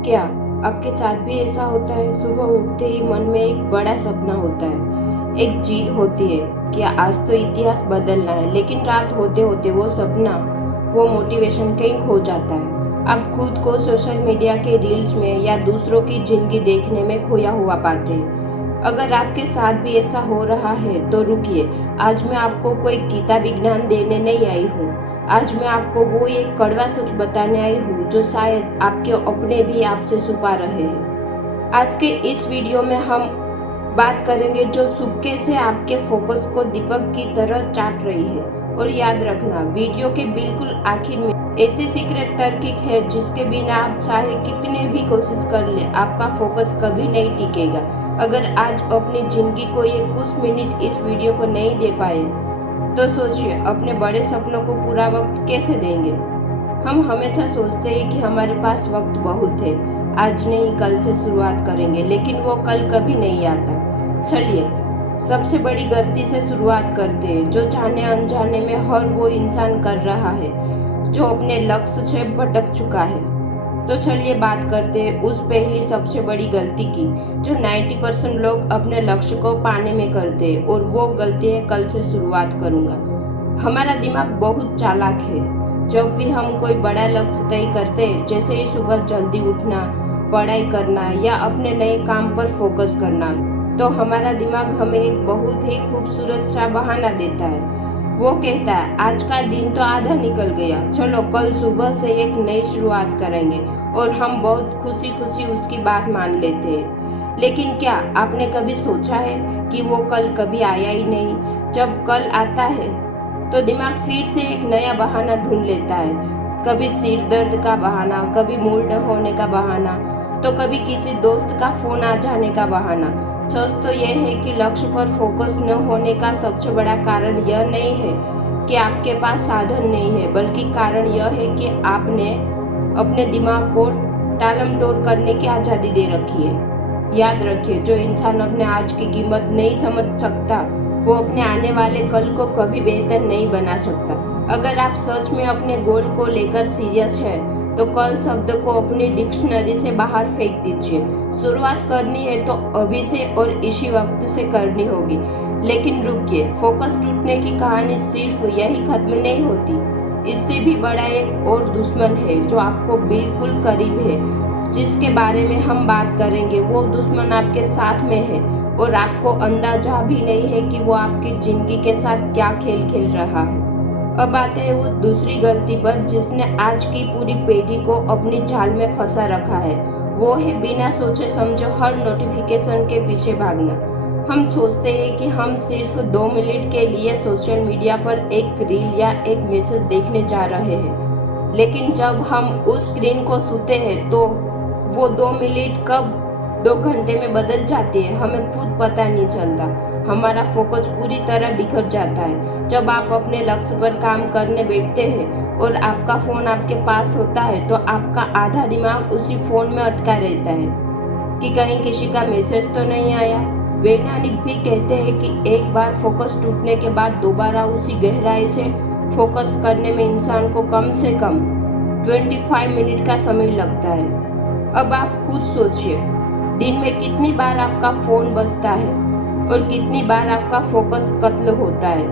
क्या आपके साथ भी ऐसा होता है? सुबह उठते ही मन में एक बड़ा सपना होता है, एक जीत होती है कि आज तो इतिहास बदलना है, लेकिन रात होते होते वो सपना, वो मोटिवेशन कहीं खो जाता है। आप खुद को सोशल मीडिया के रील्स में या दूसरों की जिंदगी देखने में खोया हुआ पाते हैं। अगर आपके साथ भी ऐसा हो रहा है तो रुकिए, आज मैं आपको कोई किताबी ज्ञान देने नहीं आई हूँ। आज मैं आपको वो एक कड़वा सच बताने आई हूँ जो शायद आपके अपने भी आपसे छुपा रहे हैं। आज के इस वीडियो में हम बात करेंगे जो चुपके से आपके फोकस को दीपक की तरह चाट रही है। और याद रखना, वीडियो के बिल्कुल आखिर में ऐसी सीक्रेट तरकीब है जिसके बिना आप चाहे कितने भी कोशिश कर ले, आपका फोकस कभी नहीं टिकेगा। अगर आज अपनी जिंदगी को ये कुछ मिनट इस वीडियो को नहीं दे पाए तो सोचिए अपने बड़े सपनों को पूरा वक्त कैसे देंगे। हम हमेशा सोचते हैं कि हमारे पास वक्त बहुत है, आज नहीं कल से शुरुआत करेंगे, लेकिन वो कल कभी नहीं आता। चलिए सबसे बड़ी गलती से शुरुआत करते हैं जो जाने अनजाने में हर वो इंसान कर रहा है जो अपने लक्ष्य से भटक चुका है। तो चलिए बात करते हैं उस पहली सबसे बड़ी गलती की जो 90% लोग अपने लक्ष्य को पाने में करते हैं, और वो गलती है कल से शुरुआत करूंगा। हमारा दिमाग बहुत चालाक है। जब भी हम कोई बड़ा लक्ष्य तय करते हैं, जैसे ही सुबह जल्दी उठना, पढ़ाई करना या अपने नए काम पर फोकस करना, तो हमारा दिमाग हमें एक बहुत ही खूबसूरत सा बहाना देता है। वो कहता है आज का दिन तो आधा निकल गया, चलो कल सुबह से एक नई शुरुआत करेंगे, और हम बहुत खुशी खुशी उसकी बात मान लेते हैं। लेकिन क्या आपने कभी सोचा है कि वो कल कभी आया ही नहीं? जब कल आता है तो दिमाग फिर से एक नया बहाना ढूंढ लेता है। कभी सिर दर्द का बहाना, कभी मूड न होने का बहाना, तो कभी किसी दोस्त का फोन आ जाने का बहाना। सच तो यह है कि लक्ष्य पर फोकस न होने का सबसे बड़ा कारण यह नहीं है कि आपके पास साधन नहीं है, बल्कि कारण यह है कि आपने अपने दिमाग को टालमटोल करने की आज़ादी दे रखी है। याद रखिए, जो इंसान अपने आज की कीमत नहीं समझ सकता वो अपने आने वाले कल को कभी बेहतर नहीं बना सकता। अगर आप सच में अपने गोल को लेकर सीरियस है तो कल शब्द को अपनी डिक्शनरी से बाहर फेंक दीजिए। शुरुआत करनी है तो अभी से और इसी वक्त से करनी होगी। लेकिन रुकिए, फोकस टूटने की कहानी सिर्फ यही खत्म नहीं होती। इससे भी बड़ा एक और दुश्मन है जो आपको बिल्कुल करीब है, जिसके बारे में हम बात करेंगे। वो दुश्मन आपके साथ में है और आपको अंदाजा भी नहीं है कि वो आपकी जिंदगी के साथ क्या खेल खेल रहा है। अब आते हैं उस दूसरी गलती पर जिसने आज की पूरी पीढ़ी को अपनी जाल में फंसा रखा है। वो है बिना सोचे समझे हर नोटिफिकेशन के पीछे भागना। हम सोचते हैं कि हम सिर्फ 2 मिनट के लिए सोशल मीडिया पर एक रील या एक मैसेज देखने जा रहे हैं, लेकिन जब हम उस स्क्रीन को छूते हैं तो वो 2 मिनट कब 2 घंटे में बदल जाती है हमें खुद पता नहीं चलता। हमारा फोकस पूरी तरह बिखर जाता है। जब आप अपने लक्ष्य पर काम करने बैठते हैं और आपका फ़ोन आपके पास होता है तो आपका आधा दिमाग उसी फ़ोन में अटका रहता है कि कहीं किसी का मैसेज तो नहीं आया। वैज्ञानिक भी कहते हैं कि एक बार फोकस टूटने के बाद दोबारा उसी गहराई से फोकस करने में इंसान को कम से कम 25 मिनट का समय लगता है। अब आप खुद सोचिए, दिन में कितनी बार आपका फ़ोन बजता है और कितनी बार आपका फोकस कत्ल होता है।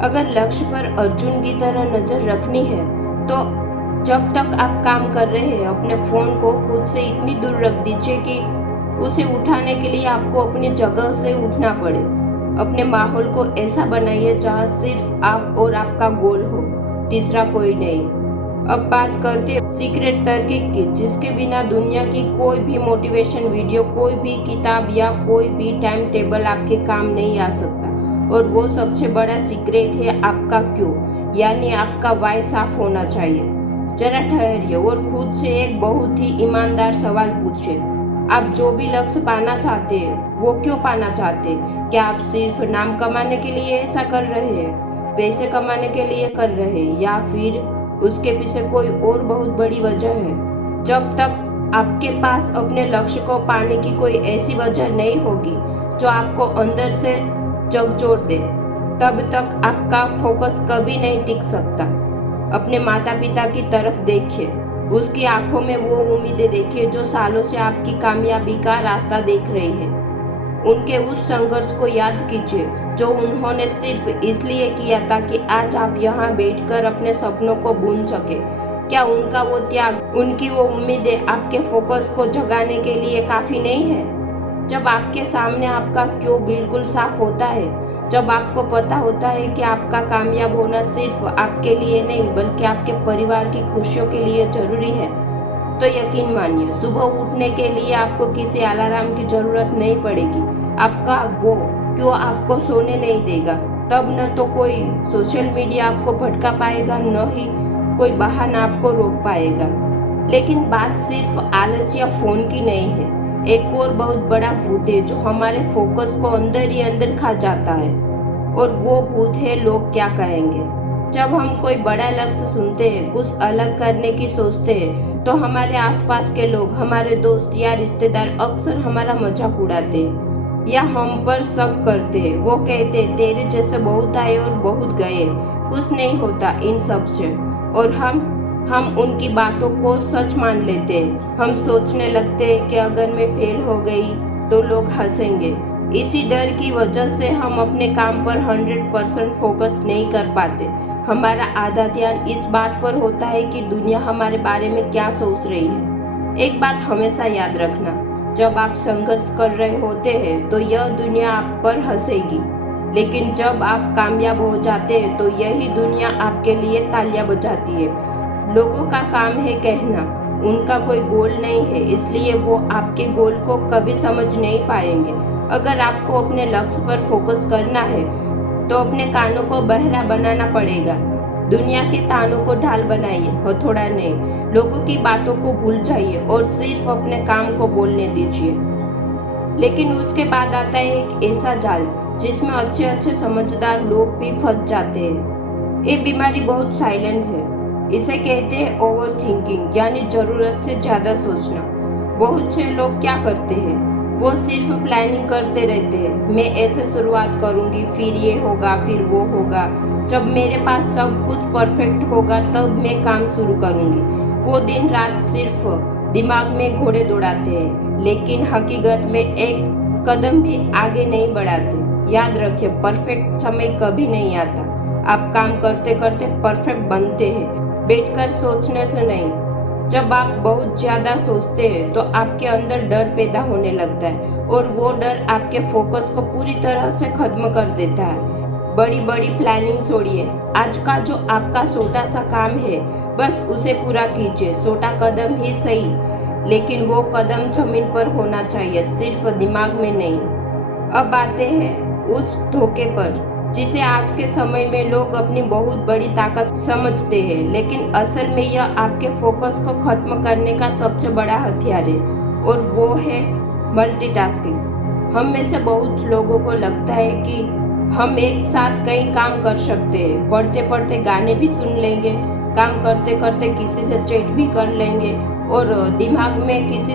अगर लक्ष्य पर अर्जुन की तरह नज़र रखनी है तो जब तक आप काम कर रहे हैं अपने फ़ोन को खुद से इतनी दूर रख दीजिए कि उसे उठाने के लिए आपको अपनी जगह से उठना पड़े। अपने माहौल को ऐसा बनाइए जहाँ सिर्फ आप और आपका गोल हो, तीसरा कोई नहीं। अब बात करते हैं सीक्रेट तरकीब की जिसके बिना दुनिया की कोई भी मोटिवेशन वीडियो, कोई भी किताब या कोई भी टाइम टेबल आपके काम नहीं आ सकता। और वो सबसे बड़ा सीक्रेट है आपका क्यों, यानी आपका वाई साफ होना चाहिए। जरा ठहरिए और खुद से एक बहुत ही ईमानदार सवाल पूछिए। आप जो भी लक्ष्य पाना चाहते हैं वो क्यों पाना चाहते हैं? क्या आप सिर्फ नाम कमाने के लिए ऐसा कर रहे हैं, पैसे कमाने के लिए कर रहे हैं, या फिर उसके पीछे कोई और बहुत बड़ी वजह है? जब तक आपके पास अपने लक्ष्य को पाने की कोई ऐसी वजह नहीं होगी जो आपको अंदर से झकझोर दे, तब तक आपका फोकस कभी नहीं टिक सकता। अपने माता पिता की तरफ देखिए, उसकी आंखों में वो उम्मीदें देखिए जो सालों से आपकी कामयाबी का रास्ता देख रही है। उनके उस संघर्ष को याद कीजिए जो उन्होंने सिर्फ इसलिए किया ताकि आज आप यहाँ बैठकर अपने सपनों को बुन सके। क्या उनका वो त्याग, उनकी वो उम्मीदें आपके फोकस को जगाने के लिए काफ़ी नहीं है? जब आपके सामने आपका क्यों बिल्कुल साफ होता है, जब आपको पता होता है कि आपका कामयाब होना सिर्फ आपके लिए नहीं बल्कि आपके परिवार की खुशियों के लिए ज़रूरी है, तो यकीन मानिए सुबह उठने के लिए आपको किसी अलार्म की ज़रूरत नहीं पड़ेगी। आपका वो क्यों आपको सोने नहीं देगा। तब न तो कोई सोशल मीडिया आपको भटका पाएगा, न ही कोई बहाना आपको रोक पाएगा। लेकिन बात सिर्फ आलस या फ़ोन की नहीं है। एक और बहुत बड़ा भूत है जो हमारे फोकस को अंदर ही अंदर खा जाता है, और वो भूत है लोग क्या कहेंगे। जब हम कोई बड़ा लक्ष्य सुनते हैं, कुछ अलग करने की सोचते हैं, तो हमारे आसपास के लोग, हमारे दोस्त या रिश्तेदार अक्सर हमारा मजाक उड़ाते हैं या हम पर शक करते हैं। वो कहते हैं तेरे जैसे बहुत आए और बहुत गए, कुछ नहीं होता इन सब से। और हम उनकी बातों को सच मान लेते हैं। हम सोचने लगते हैं कि अगर मैं फेल हो गई तो लोग हंसेंगे। इसी डर की वजह से हम अपने काम पर 100% फोकस नहीं कर पाते। हमारा आधा ध्यान इस बात पर होता है कि दुनिया हमारे बारे में क्या सोच रही है। एक बात हमेशा याद रखना, जब आप संघर्ष कर रहे होते हैं तो यह दुनिया आप पर हंसेगी, लेकिन जब आप कामयाब हो जाते हैं तो यही दुनिया आपके लिए तालियां बजाती है। लोगों का काम है कहना, उनका कोई गोल नहीं है, इसलिए वो आपके गोल को कभी समझ नहीं पाएंगे। अगर आपको अपने लक्ष्य पर फोकस करना है तो अपने कानों को बहरा बनाना पड़ेगा। दुनिया के तानों को ढाल बनाइए, हथौड़ा नहीं। लोगों की बातों को भूल जाइए और सिर्फ अपने काम को बोलने दीजिए। लेकिन उसके बाद आता है एक ऐसा जाल जिसमें अच्छे अच्छे समझदार लोग भी फंस जाते हैं। ये बीमारी बहुत साइलेंट है। इसे कहते हैं ओवर थिंकिंग, यानी ज़रूरत से ज़्यादा सोचना। बहुत से लोग क्या करते हैं, वो सिर्फ प्लानिंग करते रहते हैं। मैं ऐसे शुरुआत करूँगी, फिर ये होगा, फिर वो होगा। जब मेरे पास सब कुछ परफेक्ट होगा तब मैं काम शुरू करूँगी। वो दिन रात सिर्फ दिमाग में घोड़े दौड़ाते हैं, लेकिन हकीकत में एक कदम भी आगे नहीं बढ़ाते। याद रखिए, परफेक्ट समय कभी नहीं आता। आप काम करते करते परफेक्ट बनते हैं, बैठकर सोचने से नहीं। जब आप बहुत ज़्यादा सोचते हैं तो आपके अंदर डर पैदा होने लगता है, और वो डर आपके फोकस को पूरी तरह से खत्म कर देता है। बड़ी बड़ी प्लानिंग छोड़िए, आज का जो आपका छोटा सा काम है बस उसे पूरा कीजिए। छोटा कदम ही सही, लेकिन वो कदम जमीन पर होना चाहिए, सिर्फ दिमाग में नहीं। अब आते हैं उस धोखे पर जिसे आज के समय में लोग अपनी बहुत बड़ी ताकत समझते हैं, लेकिन असल में यह आपके फोकस को खत्म करने का सबसे बड़ा हथियार है, और वो है मल्टीटास्किंग। हम में से बहुत लोगों को लगता है कि हम एक साथ कई काम कर सकते हैं। पढ़ते पढ़ते गाने भी सुन लेंगे, काम करते करते किसी से चैट भी कर लेंगे, और दिमाग में किसी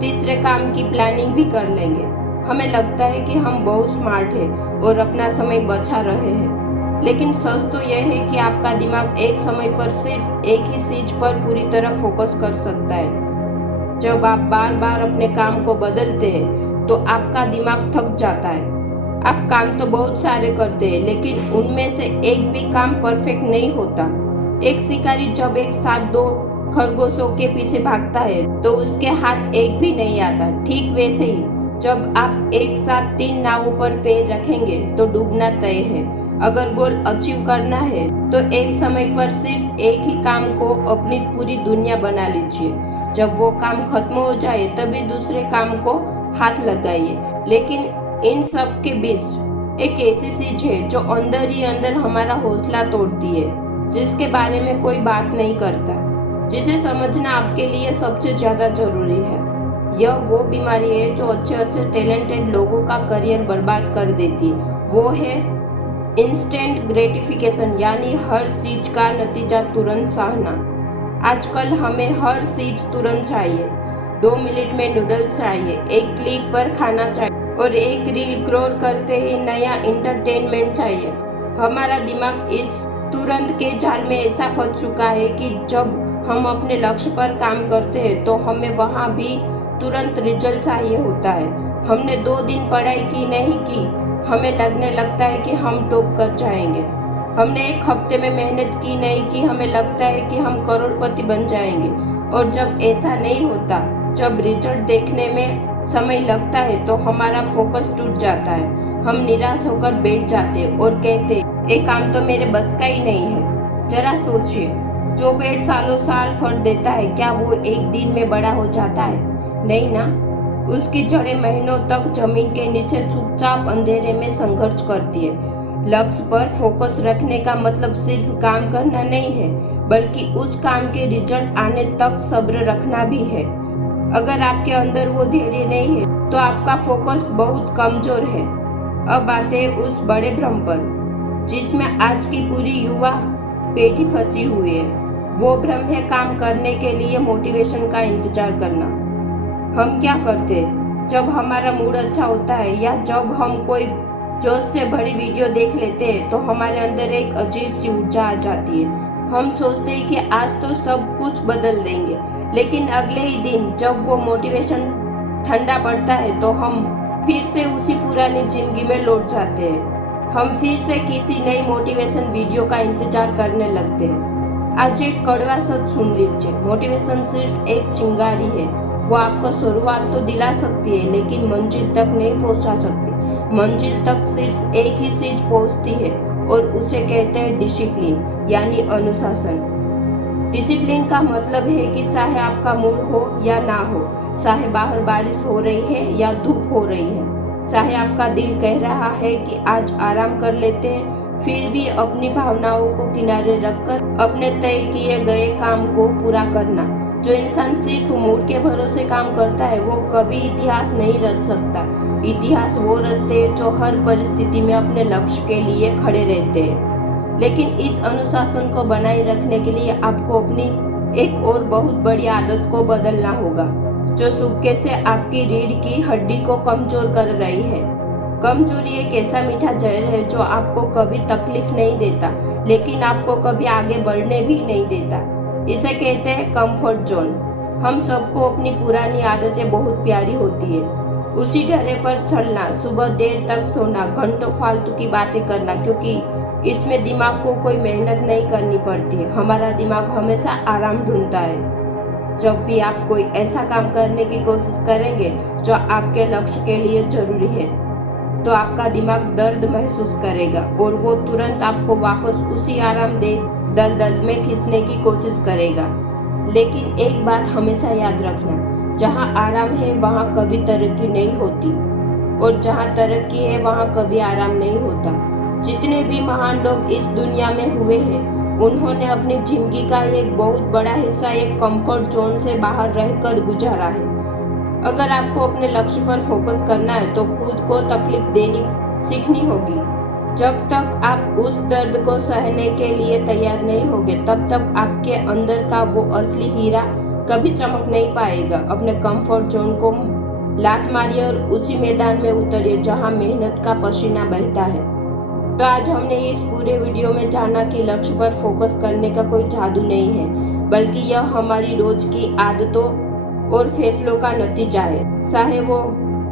तीसरे काम की प्लानिंग भी कर लेंगे। हमें लगता है कि हम बहुत स्मार्ट हैं और अपना समय बचा रहे हैं, लेकिन सच तो यह है कि आपका दिमाग एक समय पर सिर्फ एक ही चीज पर पूरी तरह फोकस कर सकता है। जब आप बार बार अपने काम को बदलते हैं तो आपका दिमाग थक जाता है। आप काम तो बहुत सारे करते हैं, लेकिन उनमें से एक भी काम परफेक्ट नहीं होता। एक शिकारी जब एक साथ 2 खरगोशों के पीछे भागता है तो उसके हाथ एक भी नहीं आता। ठीक वैसे ही जब आप एक साथ 3 नावों पर पैर रखेंगे तो डूबना तय है। अगर गोल अचीव करना है तो एक समय पर सिर्फ एक ही काम को अपनी पूरी दुनिया बना लीजिए। जब वो काम खत्म हो जाए तभी दूसरे काम को हाथ लगाइए। लेकिन इन सब के बीच एक ऐसी चीज है जो अंदर ही अंदर हमारा हौसला तोड़ती है, जिसके बारे में कोई बात नहीं करता, जिसे समझना आपके लिए सबसे ज़्यादा जरूरी है। यह वो बीमारी है जो अच्छे अच्छे टैलेंटेड लोगों का करियर बर्बाद कर देती है। वो है इंस्टेंट ग्रेटिफिकेशन, यानी हर चीज का नतीजा तुरंत चाहना। आजकल हमें हर चीज तुरंत चाहिए। 2 मिनट में नूडल्स चाहिए, एक क्लिक पर खाना चाहिए, और एक रील स्क्रॉल करते ही नया इंटरटेनमेंट चाहिए। हमारा दिमाग इस तुरंत के जाल में ऐसा फंस चुका है कि जब हम अपने लक्ष्य पर काम करते हैं तो हमें वहाँ भी तुरंत रिजल्ट चाहिए होता है। हमने 2 दिन पढ़ाई की नहीं की, हमें लगने लगता है कि हम टॉप कर जाएंगे। हमने 1 हफ्ते में मेहनत की नहीं की, हमें लगता है कि हम करोड़पति बन जाएंगे। और जब ऐसा नहीं होता, जब रिजल्ट देखने में समय लगता है तो हमारा फोकस टूट जाता है। हम निराश होकर बैठ जाते और कहते ये काम तो मेरे बस का ही नहीं है। जरा सोचिए, जो पेड़ सालों साल फल देता है, क्या वो एक दिन में बड़ा हो जाता है? नहीं ना। उसकी जड़ें महीनों तक जमीन के नीचे चुपचाप अंधेरे में संघर्ष करती है। लक्ष्य पर फोकस रखने का मतलब सिर्फ काम करना नहीं है, बल्कि उस काम के रिजल्ट आने तक सब्र रखना भी है। अगर आपके अंदर वो धैर्य नहीं है तो आपका फोकस बहुत कमजोर है। अब आते हैं उस बड़े भ्रम पर जिसमें आज की पूरी युवा पीढ़ी फंसी हुई है। वो भ्रम है काम करने के लिए मोटिवेशन का इंतजार करना। हम क्या करते हैं जब हमारा मूड अच्छा होता है या जब हम कोई जोश से भरी वीडियो देख लेते हैं तो हमारे अंदर एक अजीब सी ऊर्जा आ जाती है। हम सोचते हैं कि आज तो सब कुछ बदल देंगे, लेकिन अगले ही दिन जब वो मोटिवेशन ठंडा पड़ता है तो हम फिर से उसी पुरानी जिंदगी में लौट जाते हैं। हम फिर से किसी नई मोटिवेशन वीडियो का इंतजार करने लगते हैं। आज एक कड़वा सच सुन लीजिए, मोटिवेशन सिर्फ एक चिंगारी है। वो आपको शुरुआत तो दिला सकती है, लेकिन मंजिल तक नहीं पहुंचा सकती। मंजिल तक सिर्फ एक ही चीज पहुंचती है और उसे कहते हैं डिसिप्लिन, यानी अनुशासन। डिसिप्लिन का मतलब है कि चाहे आपका मूड हो या ना हो, चाहे बाहर बारिश हो रही है या धूप हो रही है, चाहे आपका दिल कह रहा है कि आज आराम कर लेते हैं, फिर भी अपनी भावनाओं को किनारे रखकर अपने तय किए गए काम को पूरा करना। जो इंसान सिर्फ मूड के भरोसे काम करता है वो कभी इतिहास नहीं रच सकता। इतिहास वो रचते हैं जो हर परिस्थिति में अपने लक्ष्य के लिए खड़े रहते हैं। लेकिन इस अनुशासन को बनाए रखने के लिए आपको अपनी एक और बहुत बड़ी आदत को बदलना होगा, जो चुपके से आपकी रीढ़ की हड्डी को कमजोर कर रही है। कमजोरी एक ऐसा मीठा जहर है जो आपको कभी तकलीफ नहीं देता, लेकिन आपको कभी आगे बढ़ने भी नहीं देता। इसे कहते हैं कंफर्ट जोन। हम सबको अपनी पुरानी आदतें बहुत प्यारी होती है। उसी ढर्रे पर चलना, सुबह देर तक सोना, घंटों फालतू की बातें करना, क्योंकि इसमें दिमाग को कोई मेहनत नहीं करनी पड़ती है। हमारा दिमाग हमेशा आराम ढूंढता है। जब भी आप कोई ऐसा काम करने की कोशिश करेंगे जो आपके लक्ष्य के लिए जरूरी है, तो आपका दिमाग दर्द महसूस करेगा और वो तुरंत आपको वापस उसी आरामदेह दलदल में खींचने की कोशिश करेगा। लेकिन एक बात हमेशा याद रखना, जहाँ आराम है वहाँ कभी तरक्की नहीं होती, और जहाँ तरक्की है वहाँ कभी आराम नहीं होता। जितने भी महान लोग इस दुनिया में हुए हैं, उन्होंने अपनी जिंदगी का एक बहुत बड़ा हिस्सा एक कंफर्ट जोन से बाहर रहकर गुजारा है। अगर आपको अपने लक्ष्य पर फोकस करना है तो खुद को तकलीफ देनी सीखनी होगी। जब तक आप उस दर्द को सहने के लिए तैयार नहीं होगे, तब तक आपके अंदर का वो असली हीरा कभी चमक नहीं पाएगा। अपने कंफर्ट जोन को लात मारिए और उसी मैदान में उतरिए जहां मेहनत का पसीना बहता है। तो आज हमने इस पूरे वीडियो में जाना कि लक्ष्य पर फोकस करने का कोई जादू नहीं है, बल्कि यह हमारी रोज की आदतों और फैसलों का नतीजा है। चाहे वो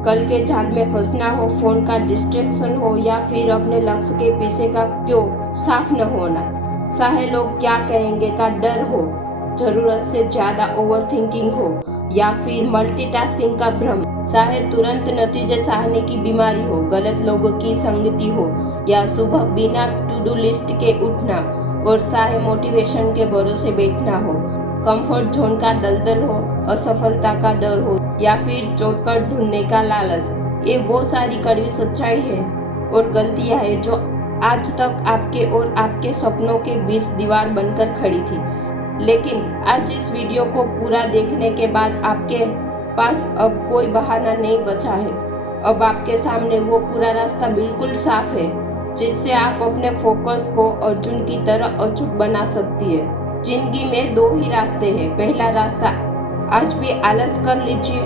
कल के जाल में फंसना हो, फोन का डिस्ट्रैक्शन हो, या फिर अपने लक्ष्य के पीछे का क्यों साफ न होना, चाहे लोग क्या कहेंगे का डर हो, जरूरत से ज्यादा ओवरथिंकिंग हो, या फिर मल्टीटास्किंग का भ्रम, चाहे तुरंत नतीजे चाहने की बीमारी हो, गलत लोगों की संगति हो, या सुबह बिना टू डू लिस्ट के उठना, और चाहे मोटिवेशन के भरोसे बैठना हो, कंफर्ट जोन का दलदल हो, असफलता का डर हो, या फिर चोटकर ढूंढने का लालच, ये वो सारी कड़वी सच्चाई है और गलतियां हैं जो आज तक आपके और आपके सपनों के बीच दीवार बनकर खड़ी थी। लेकिन आज इस वीडियो को पूरा देखने के बाद आपके पास अब कोई बहाना नहीं बचा है। अब आपके सामने वो पूरा रास्ता बिल्कुल साफ है, जिससे आप अपने फोकस को अर्जुन की तरह अचूक बना सकती है। जिंदगी में 2 ही रास्ते हैं। पहला रास्ता, आज भी आलस कर लीजिए,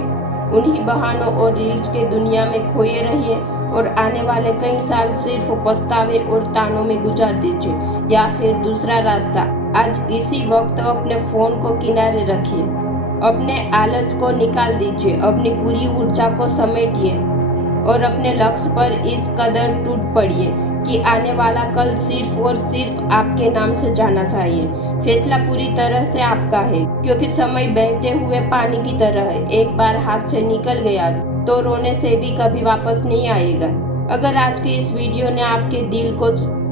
उन्हीं बहानों और रील्स के दुनिया में खोए रहिए, और आने वाले कई साल सिर्फ पछतावे और तानों में गुजार दीजिए, या फिर दूसरा रास्ता, आज इसी वक्त अपने फोन को किनारे रखिए, अपने आलस को निकाल दीजिए, अपनी पूरी ऊर्जा को समेटिए और अपने लक्ष्य पर इस कदर टूट पड़िए कि आने वाला कल सिर्फ और सिर्फ आपके नाम से जाना चाहिए। फैसला पूरी तरह से आपका है, क्योंकि समय बहते हुए पानी की तरह है, एक बार हाथ से निकल गया तो रोने से भी कभी वापस नहीं आएगा। अगर आज की इस वीडियो ने आपके दिल को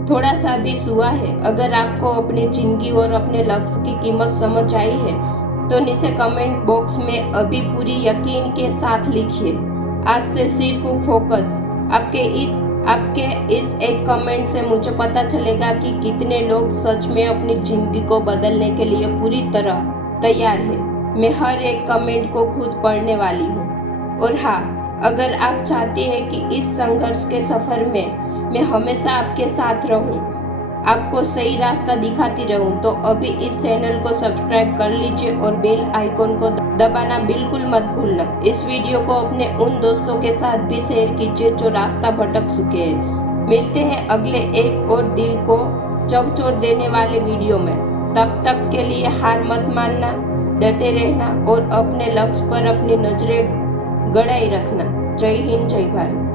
थोड़ा सा भी छुआ है, अगर आपको अपनी जिंदगी और अपने लक्ष्य की कीमत समझ आई है, तो नीचे कमेंट बॉक्स में अभी पूरी यकीन के साथ लिखिए। आज से सिर्फ फोकस आपके इस एक कमेंट से मुझे पता चलेगा कि कितने लोग सच में अपनी जिंदगी को बदलने के लिए पूरी तरह तैयार है। मैं हर एक कमेंट को खुद पढ़ने वाली हूँ। और हाँ, अगर आप चाहते हैं कि इस संघर्ष के सफर में मैं हमेशा आपके साथ रहूं, आपको सही रास्ता दिखाती रहूं, तो अभी इस चैनल को सब्सक्राइब कर लीजिए और बेल आइकॉन को दबाना बिल्कुल मत भूलना। इस वीडियो को अपने उन दोस्तों के साथ भी शेयर कीजिए जो रास्ता भटक चुके हैं। मिलते हैं अगले एक और दिल को झकझोर देने वाले वीडियो में। तब तक के लिए हार मत मानना, डटे रहना और अपने लक्ष्य पर अपनी नजरें गड़ाए रखना। जय हिंद, जय भारत।